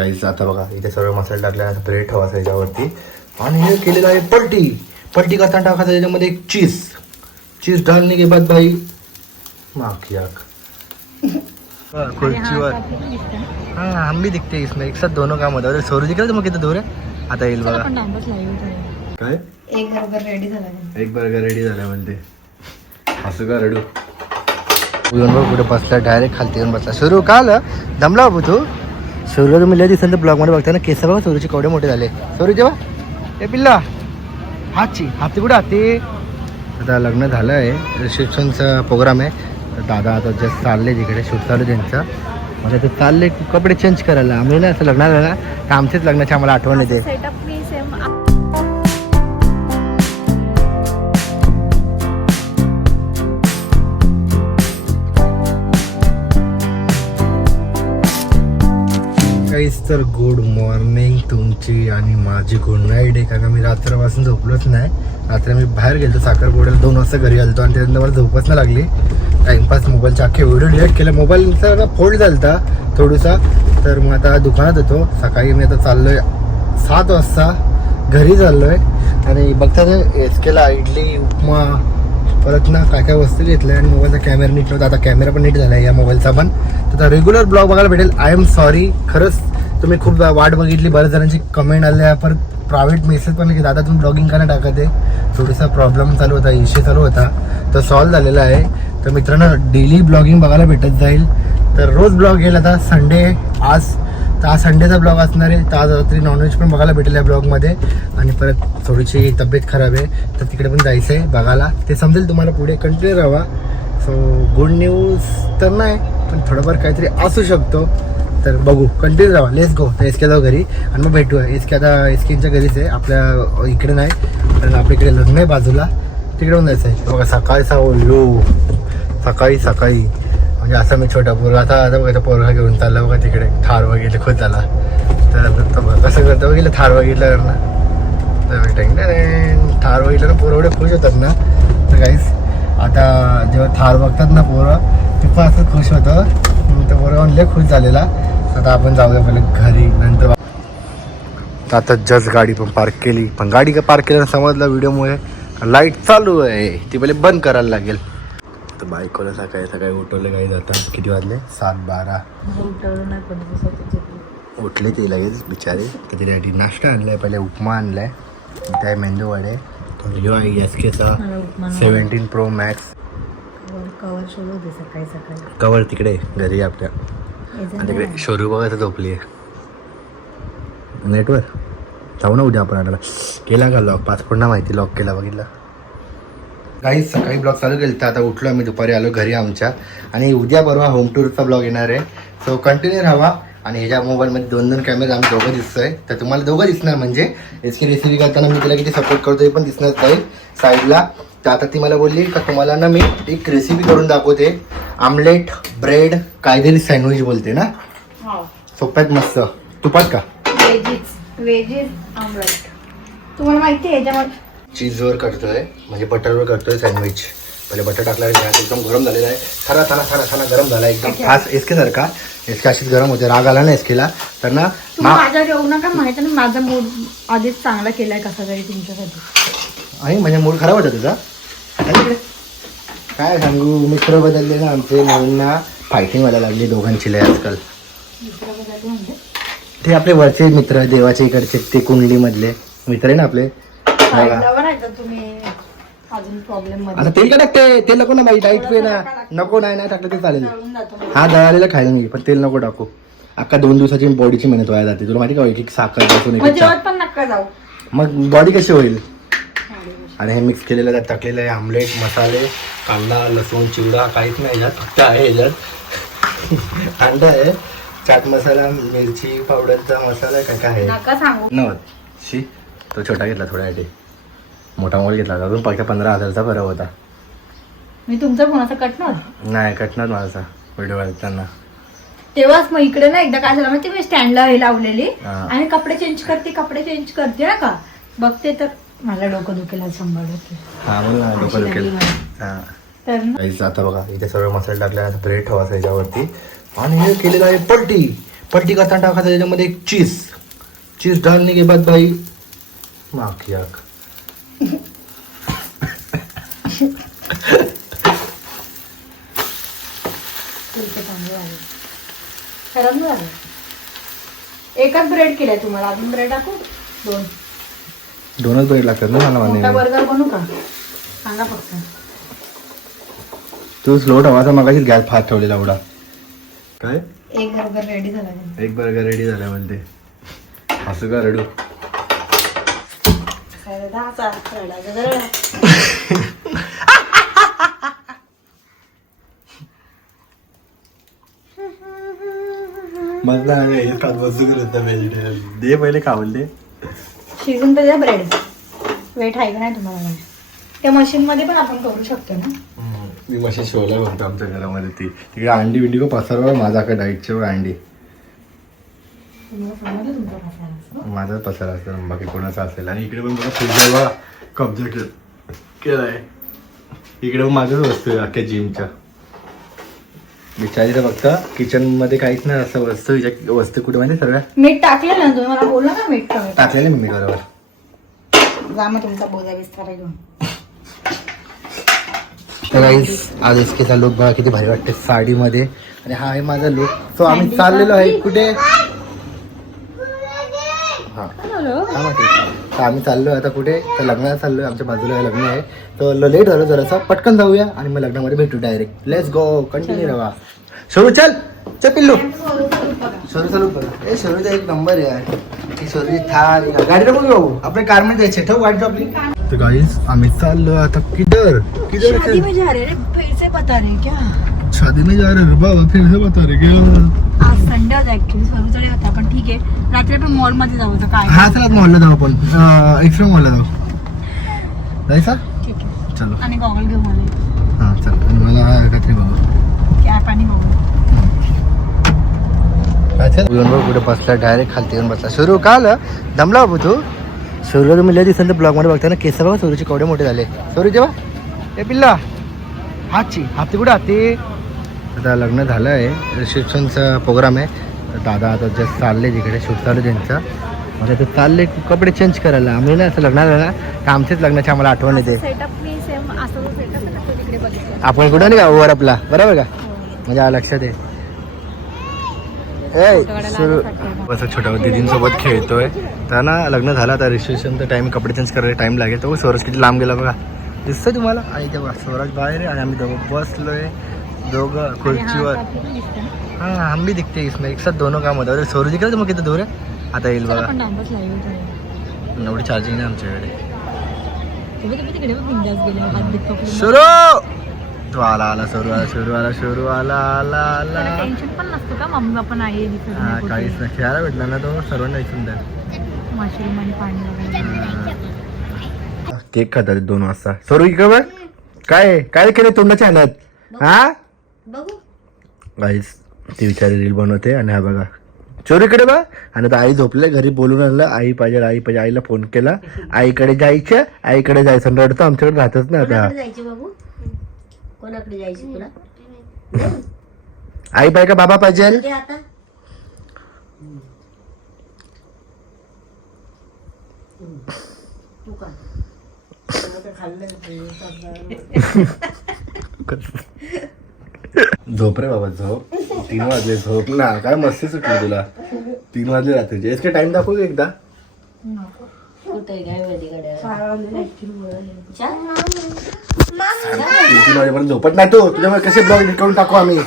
काहीच आता बघा इथे सर्व मसाले टाकले आता ब्रेड ठेवायचा याच्यावरती. आणि हे केलेलं आहे पलटी. पलटी करताना टाकायचं याच्यामध्ये एक चीज चीज डालने के बाद भाई? याक हाँ, खुर्चीवर हाँ हम भी दिखते हैं इसमें. एक साथ दोनों काम होता है. सोरू दिखा मग किती दूर आहे आता येईल बघा. काय? एक बरोबर रेडी झाला एक बर्गर रेडी झाला म्हणते. असं का रडू. येऊन बघ कुठे बसला डायरेक्ट खालती येऊन बसला. सुरू का आलं दमला बाबू तू? सुरू तुम्ही लय दिवसांतर ब्लॉगमध्ये बघता ना केस बघा सुरूचे केवढे मोठे झाले. सुरू जेव्हा ए पिल्ला हातची हाती कुठे हाती. आता लग्न झालं आहे रिसेप्शनचा प्रोग्राम आहे. तर दादा आता जस्ट चालले तिकडे शूट चालू त्यांचा. म्हणजे ते चालले कपडे चेंज करायला. आम्ही ना असं ना तर आमचेच लग्नाची आम्हाला आठवण येते. सेटअप तर गुड मॉर्निंग तुमची आणि माझी गुड नाईट आहे कारण मी रात्रपासून झोपलोच नाही. रात्री मी बाहेर गेलो साखरपुड्याला दोन वाजता घरी आलतो आणि त्यानंतर मला झोपच नाही लागली. टाइमपास मोबाईलच्या अख्खे व्हिडिओ डिलीट केला. मोबाईलचा ना फोल्ड झाला थोडासा. तर मग आता दुकानात होतो. सकाळी मी आता चाललोय सात वाजता. घरी चाललोय. आणि बघता एस केला इडली उपमा परत ना काय काय वस्तू घेतल्या आणि मोबाईलचा कॅमेरा नीट नव्हता. आता कॅमेरा पण नीट झाला आहे या मोबाईलचा पण. तर आता रेग्युलर ब्लॉग बघायला भेटेल. आय एम सॉरी खरंच तुम्ही खूप वाट बघितली बऱ्याच जणांची कमेंट आल्या पर प्रायव्हेट मेसेज पण की दादा तुम्ही ब्लॉगिंग करणं टाकत आहे? थोडासा प्रॉब्लेम चालू होता इश्यू चालू होता. तो सॉल्व्ह झालेला आहे. तर मित्रांनो डेली ब्लॉगिंग बघायला भेटत जाईल. तर रोज ब्लॉग येईल आता संडे आज. तर आज संडेचा ब्लॉग असणार आहे. तर आज रात्री नॉनव्हेज पण बघायला भेटेल या ब्लॉगमध्ये आणि परत थोडीशी तब्येत खराब आहे. तर तिकडे पण जायचं आहे बघायला. ते समजेल तुम्हाला पुढे कंटिन्यू राहा सो गुड न्यूज तर नाही पण थोडंफार काहीतरी असू शकतो. तर बघू कंटिन्यू राहा लेस गो तर एसके जाऊ घरी. आणि मग भेटूया. एस आता एसकेच्या घरीच आहे. आपल्या इकडे नाही. कारण आपल्या इकडे लग्न आहे बाजूला. तिकडे होऊन जायचं आहे बघा सकाळचा ओल्लो सकाळी सकाळी. म्हणजे असा मी छोटा पोरगा. आता आता बघा पोरगा घेऊन चालला. बघा तिकडे. थार वगैरे खुद झाला. तर कसं करतं? बघितलं थार बघितल्यावर ना. तर थार बघितलं ना पोरं एवढे खुश होतात ना. तर काहीच आता जेव्हा थार बघतात ना पोरं ते पण असं खुश होतं. तर पोरं लय खुश झालेला. आता आपण जाऊया पहिले घरी नंतर तर आता जस्ट गाडी पण पार्क केली. पण गाडी का पार्क केल्यानं समजलं व्हिडिओमुळे. लाइट चालू आहे. ती पहिले बंद करायला लागेल. तर बायकोला सकाळी सकाळी उठवले काही जातात. किती वाजले? सात बारा. उठले ते लगेच बिचारे. त्याच्यासाठी नाश्ता आणलाय पहिले उपमा आणलाय. त्या मेंदू वडे ह्यो आहे एस केचा सेवन्टीन प्रो मॅक्स कवर तिकडे घरी आपल्या. आणि तिकडे शोरू बघायचं झोपली आहे नेटवर. जाऊ ना उद्या आपण आणायला. केला का लॉक? पासपोर्ट ना माहिती लॉक केला बघितला. काही सकाळी ब्लॉग चालू केलं तर आता उठलो आम्ही दुपारी आलो घरी आमच्या. आणि उद्या परवा होम टूरचा ब्लॉग येणार आहे. सो कंटिन्यू राहा आणि ह्याच्या मोबाईलमध्ये दोन दोन कॅमेरे आम्ही दोघं दिसतोय. तर तुम्हाला दोघं दिसणार म्हणजे याची रेसिपी करताना मी तिला किती सपोर्ट करतोय पण दिसणार जाईल साईडला तर आता ती मला बोलली का तुम्हाला ना मी एक रेसिपी करून दाखवते. आमलेट ब्रेड काहीतरी सँडविच बोलते ना? सोप्यात मस्त. तुपात का? वेजीज वेजीज आमलेट तुम्हाला माहिती आहे याच्यामध्ये? चीजवर करतोय. म्हणजे बटरवर करतोय सँडविच पहिले बटर टाकल्यावर गॅस एकदम गरम झालेला आहे. थरा थरा थरा थरा गरम झाला एकदम. खास एसके सारखा. एसके अशीच गरम होते. राग आला ना एसकेला. तर ना तुम्ही मा माझ्या घेऊ नका. माहिती नाही माझा मूड आधीच चांगला केलाय कसा तरी तुमच्यासाठी. आणि म्हणजे मूड खराब होता तुझा? इकडे. काय सांगू मित्र बदलले ना आमचे म्हणून ना फायटिंग व्हायला लागली दोघांची लय आजकाल. ते आपले वरचे मित्र देवाचे इकडचे ते कुंडलीमधले. मित्र आहे ना आपले? आता तेल का टाकते तेल नको ना बाई डाईट पे ना. नको नाही टाकलं ते चालेल. हा दळालेला खायला नाही पण तेल नको टाकू. अख्खा दोन दिवसाची बॉडीची मेहनत व्हायला जाते. तुला माहिती का एक साखर बसून मग बॉडी कशी होईल? आणि हे मिक्स केलेलं त्यात टाकलेलं आहे आमलेट मसाले कांदा लसूण चिवडा काहीच नाही याच्यात फक्त आहे याच्यात. अंडा आहे चाट मसाला मिरची पावडरचा मसाला काय काय आहे? नव्हत शी तो छोटा घेतला थोड्यासाठी मोठा मोबाईल घेतला होता. अजून पक्का पंधरा हजारचा फरक होता. मी तुमचा फोनाचा कटणार? नाही कटणार माझा. व्हिडिओ त्यांना तेव्हाच मग इकडे ना एकदा काय झालं माहिती मी स्टँडला हे लावलेली. आणि कपडे चेंज करते कपडे चेंज करते ना का? बघते तर मला डोकं दुखेला शंभर हा डोकं दुखेल. हा. तर ना आता बघा इथे सर्व मसाले टाकले आता ब्रेड ठेवायचा याच्यावरती. आणि हे केलेलं आहे पलटी. पट्टी करताना टाकायचं त्याच्यामध्ये एक चीज चीज डालने के बाद भाई माखी आख तुमचे चांगले नाही झालं? एकच ब्रेड केलाय तुम्हाला. अजून ब्रेड टाकू? दोन. दोनच ब्रेड लागतात ना मला मोठा बर्गर बनवू का? सांगा फक्त. तू स्लो ठेवायचा मगाशीच गॅस फास्ट ठेवलेला एवढा. काय? एक बर्गर रेडी झाला का? एक बर्गर रेडी झाला म्हणते. असं का रडू? काय रडायचं तर रडा. मला दे पहिले खावल दे. शिजून तर द्या ब्रेड वेट आहे का नाही तुम्हाला नाही त्या मशीन मध्ये पण आपण करू शकतो ना. मी मशी शोला म्हणतो आमच्या घरामध्ये ती. तिकडे अंडी बिंडी को पसरवा माझा का डाईटच्या अंडी. मसाला असतो. माझा पसारा असतो बाकी कोणाचा असेल. आणि इकडे पण मला फ्रीजर कब्जा केल केलाय. इकडे पण माझ्याच वस्तू आहे अख्ख्या जिमच्या विचारित फक्त किचनमध्ये काहीच नाही असं वस्तू हिच्या वस्तू कुठे माहिती सगळ्या? मीठ टाकलं ना तुम्ही मला बोलला ना मीठ कमी. टाकलेले मी बरोबर. जा मग तुमचा बोजा विस्तारा घेऊन. तर गाईस आज लुक बघा किती भारी वाटते साडीमध्ये. आणि हा आहे माझा लुक सो आम्ही चाललेलो आहे कुठे? हा. हा माहिती. तर आम्ही चाललोय आता कुठे? तर लग्नाला चाललोय. आमच्या बाजूला लग्न आहे. तर लेट झालं जरासं. पटकन जाऊया आणि मग लग्नामध्ये भेटू डायरेक्ट लेट्स गो कंटिन्यू राहा शरू चल. चल पिल्लू. शरू चालू बघा. ए शरूचा एक नंबर आहे थार गाडी नको घेऊ. आपल्या कारमध्ये जायचे ठेवू गाडी आपली तर गाईस आम्ही चाललो आता किधर किधर शादी में जा रहे रे फिर से बता रहे क्या? शादी में जा रहे रे बाबा फिर से बता रहे क्या आज संडे होता ऍक्च्युली सर्वकडे होता पण ठीक आहे रात्री आपण मॉलमध्ये जाऊ आता काय? हा चला मॉलला जाऊ आपण. एक्स्ट्रा मॉलला जाऊ. जायचा ठीक आहे. चलो. आणि गॉगल घेऊ मला. हा चल. आणि मला काहीतरी बघू. कॅप आणि गॉगल येऊन बघ कुठे बसला डायरेक्ट खालती येऊन बसला. सुरू का आलं? दमला बाबू तू. सुरूला तुम्ही लय दिवसांतर ब्लॉगमध्ये बघता ना केस बघा सुरूचे केवढे मोठे झाले. सुरू जेव्हा? ए पिल्ला. हातची. हाती कुठे? हाती आता लग्न झालं आहे. रिसेप्शनचा प्रोग्राम आहे. तर दादा आता जस्ट चालले तिकडे शूट चालू आहे त्यांचं. मला ते चालले कपडे चेंज करायला. आम्ही ना असं लग्नाला ना तर आमच्याच लग्नाची आम्हाला आठवण येते. आहे आपण कुठं नाही का ओव्हर आपला? बरोबर का? म्हणजे हा लक्षात आहे. असं छोट्या दिदींसोबत खेळतोय. तर ना लग्न झालं आता रिसेप्शनचा टाइम कपडे चेंज करायला टाइम लागेल. तो स्वराज किती लांब गेला बघा. दिसतंय तुम्हाला? आणि तेव्हा स्वराज बाहेर आहे आणि आम्ही दोघं बसलोय. दोघं खुर्चीवर. हाँ हम भी दिखते हैं इसमें. एक साथ दोनों काम होता है. सूरज दिख रहा है तुम्हें कितना दूर है. आता येईल बघा एवढी चार्जिंग नाही आमच्याकडे सुरू तो आला आला सुरू आला सुरू आला सुरू आला आला आला टेन्शन पण नसतं का? मम्मी पप्पा आहे हा काहीच नाही. खेळायला भेटला ना तो? सर्वांना ऐकून द्या मशरूम आणि पाणी केक खातात दोन वाजता. सरू इकडे काय काय केलं तोंडाच्या ह्याच्यात हा? गाईस ती विचारी रील बनवते आणि हा बघा. चोरीकडे बघ. आणि आता आई झोपले घरी बोलून आणलं. आई पाहिजे आई पाहिजे. आईला फोन केला. आईकडे जायचं आईकडे जायचं. रडतो. आमच्याकडे राहतच नाही आता. जायची बाबू? कोणाकडे जायची तुला? आई पाहिजे का बाबा पाहिजे? झोप रे बाबा झोप. तीन वाजले झोप. ना काय मस्ती सुटली तुला. तीन वाजले रात्रीचे. इसके टाइम दाखवू का एकदा. तीन वाजेपर्यंत झोपत नाही तो. तुझ्यामुळे कसे ब्लॉग करून टाकू आम्ही.